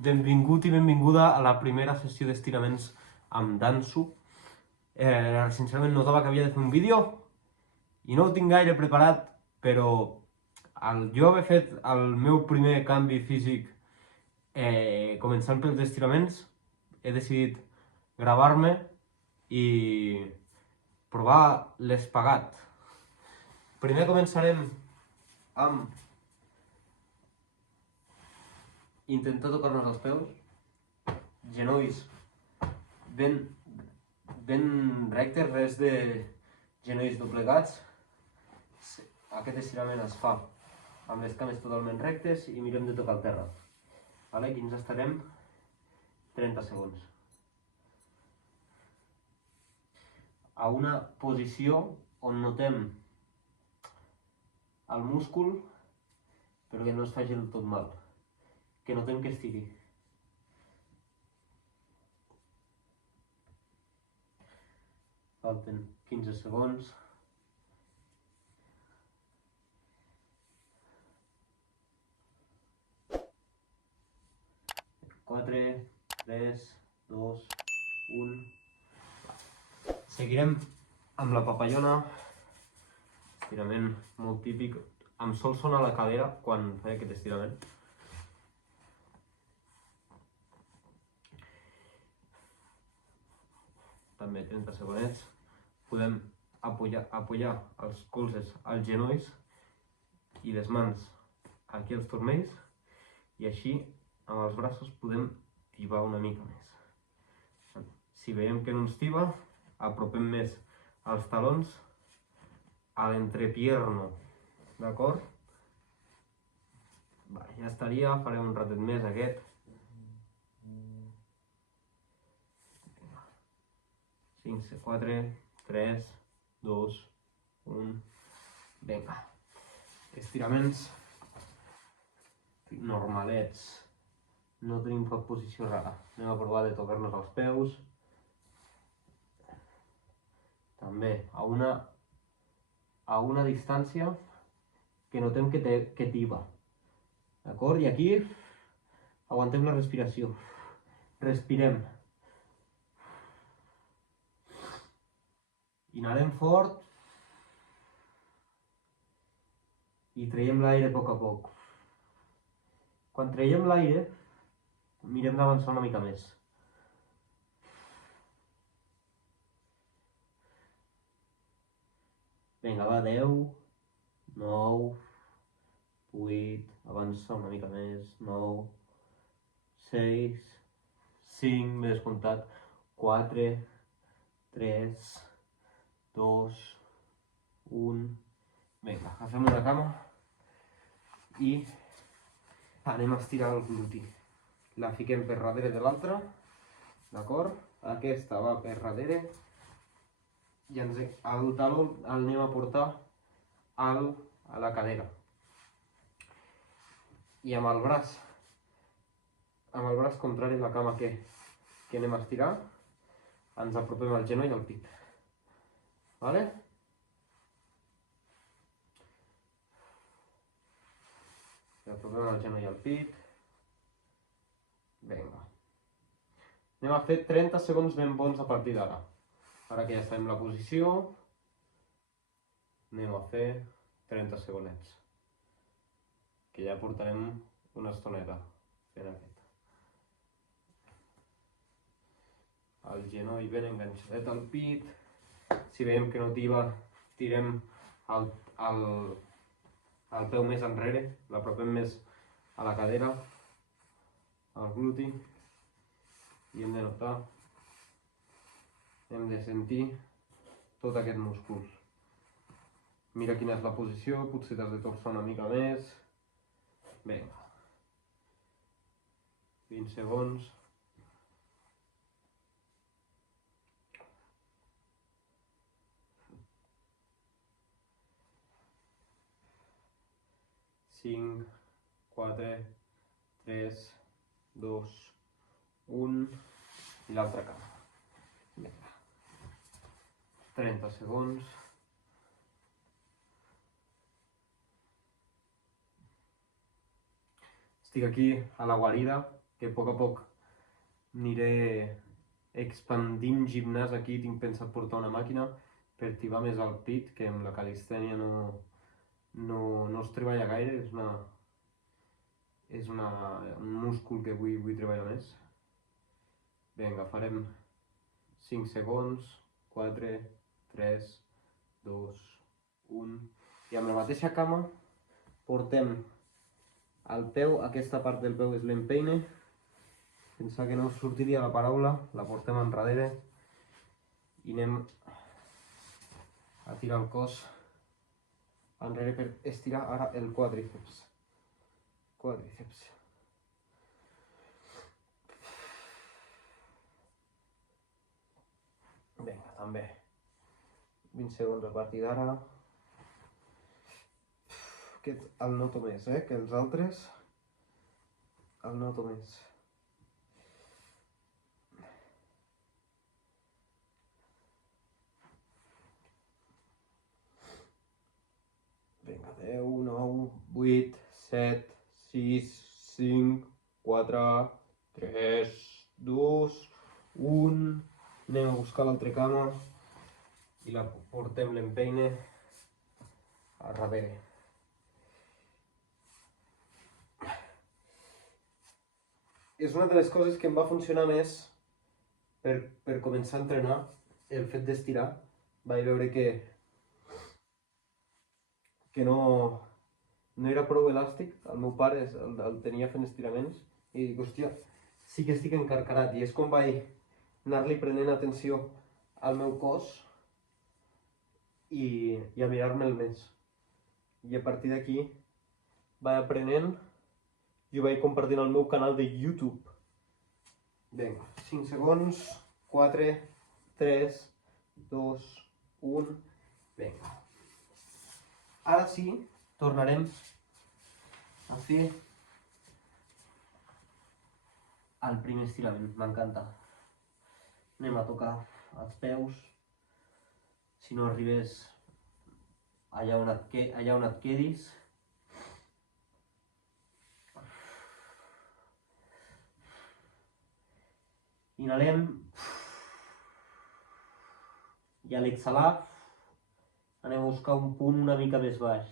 Benvingut i benvinguda a la primera sessió d'estiraments amb Dansu. Sincerament notava que havia de fer un vídeo i no ho tinc gaire preparat, però al jo haver fet el meu primer canvi físic començant pels estiraments, he decidit gravar-me i provar l'espagat. Primer començarem amb intentar tocar-nos els peus, genolls ben rectes, res de genolls doblegats. Aquest estirament es fa amb les cames totalment rectes i mirem de tocar el terra. Aquí ens estarem 30 segons. A una posició on notem el múscul però que no es faci del tot mal, que notem que estigui. Falten 15 segons. 4, 3, 2, 1. Seguirem amb la papallona. Estirament molt típic. Em sol sonar la cadera quan faig aquest estirament. També 30 segonets. Podem apoyar els colzes als genolls i les mans aquí als turmells, i així amb els braços podem tibar una mica més. Si veiem que no ens tiba, apropem més els talons a l'entrepierno, d'acord? Ja estaria, farem un ratet més aquest. 5, 4, 3, 2, 1, vinga. Estiraments normalets, no tenim cap posició rara. Anem a provar de tocar-nos els peus. També a una distància que notem que tiba. D'acord? I aquí aguantem la respiració. Respirem. Inhalem fort i traiem l'aire a poc a poc. Quan traiem l'aire, mirem d'avançar una mica més. Vinga, va, 10, 9, 8, avança una mica més, 9, 6, 5, m'he descomptat, 4, 3, 2, 1, vinga, agafem una cama i anem a estirar el gluti. La fiquem per darrere de l'altra, d'acord? Aquesta va per darrere i el taló l'anem a portar a la cadera. I amb el braç contrari a la cama que anem a estirar, ens apropem al genoll i al pit. Vale? Apropem el genoll al pit. Vinga. Anem a fer 30 segons ben bons a partir d'ara. Ara que ja estem en la posició, anem a fer 30 segonets. Que ja portarem una estoneta fent aquest. El genoll ben enganxadet al pit. Si veiem que no tiba, tirem el peu més enrere, l'apropem més a la cadera, al gluti, i hem de notar, hem de sentir tot aquest múscul. Mira quina és la posició, potser t'has de torçar una mica més. Vinga. 20 segons. Cinc, 4, 3, 2, 1 i l'altra cama. 30 segons. Estic aquí a la guarida, que a poc aniré expandint gimnàs aquí. Tinc pensat portar una màquina per tibar més al pit, que amb la calistènia no es treballa gaire, és un múscul que vull treballar més. Vinga, farem 5 segons, 4, 3, 2, 1... I amb la mateixa cama portem al peu, aquesta part del peu és l'empeine. Pensar que no us sortiria la paraula, la portem enrere i anem a tirar el cos enrere per estirar ara el quàdriceps. Vinga, també 20 segons a partir d'ara. Aquest el noto més, que els altres el noto més. Vinga, 10, 9, 8, 7, 6, 5, 4, 3, 2, 1... Anem a buscar l'altra cama i la portem l'empeine a darrere. És una de les coses que em va funcionar més per començar a entrenar, el fet d'estirar. Vaig veure que no era prou elàstic. El meu pare el tenia fent estiraments i dic, hòstia, sí que estic encarcarat. I és com vaig anar-li prenent atenció al meu cos i a mirar-me'l més. I a partir d'aquí vaig aprenent i ho vaig compartint al meu canal de YouTube. Vinga, 5 segons, 4, 3, 2, 1, vinga. Ara sí, tornarem a fer el primer estirament, m'encanta. Anem a tocar els peus, si no arribes allà on et quedis. Inhalem i a l'exhalar anem a buscar un punt una mica més baix.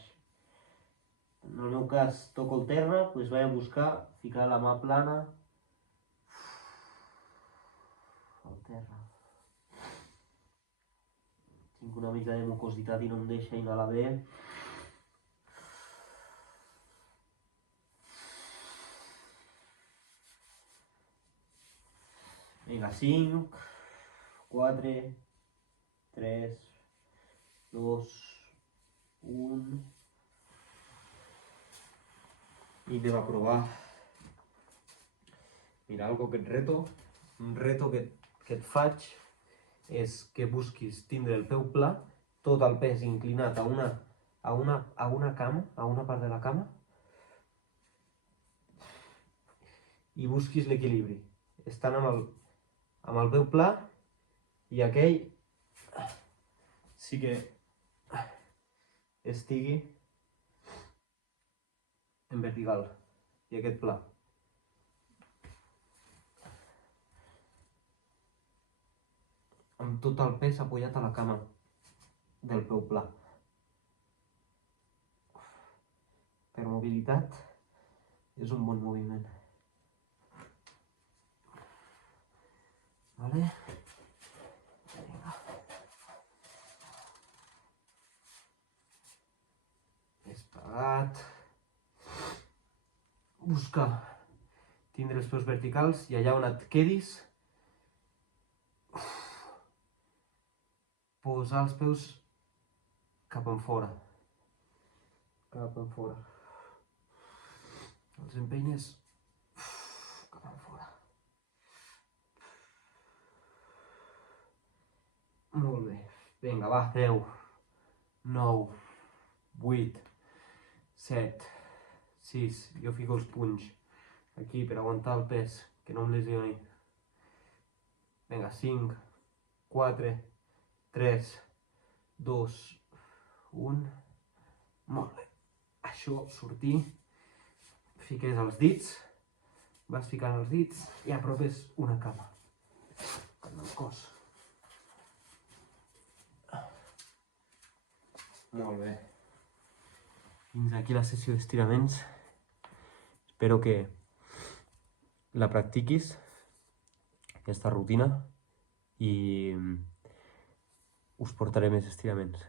En el meu cas toco el terra, doncs vaig a buscar ficar la mà plana al terra. Tinc una mica de mucositat i no em deixa inhalar bé. Vinga, 5, 4, 3, 2, 1... I anem a provar. Mira, algo que et reto, un reto que et faig és que busquis tindre el peu pla, tot el pes inclinat a una cama, a una part de la cama, i busquis l'equilibri, estant amb el peu pla i aquell sí que estigui en vertical i aquest pla. Amb tot el pes apoyat a la cama del peu pla. Per mobilitat és un bon moviment. Vale? Vinga. Espagat. Busca tindre els peus verticals i allà on et quedis posar els peus cap enfora. Cap enfora. Els empeines cap enfora. Molt bé. Vinga, va, 10, 9, 8, 7, 6, jo fico els punys aquí per aguantar el pes, que no em lesioni. Vinga, 5, 4, 3, 2, 1. Molt bé. Això, sortir, fiques els dits vas ficant els dits i apropes una cama amb el cos. Molt bé. Fins aquí la sessió d'estiraments. Espero que la practiquis, aquesta rutina, i us portaré més estiraments.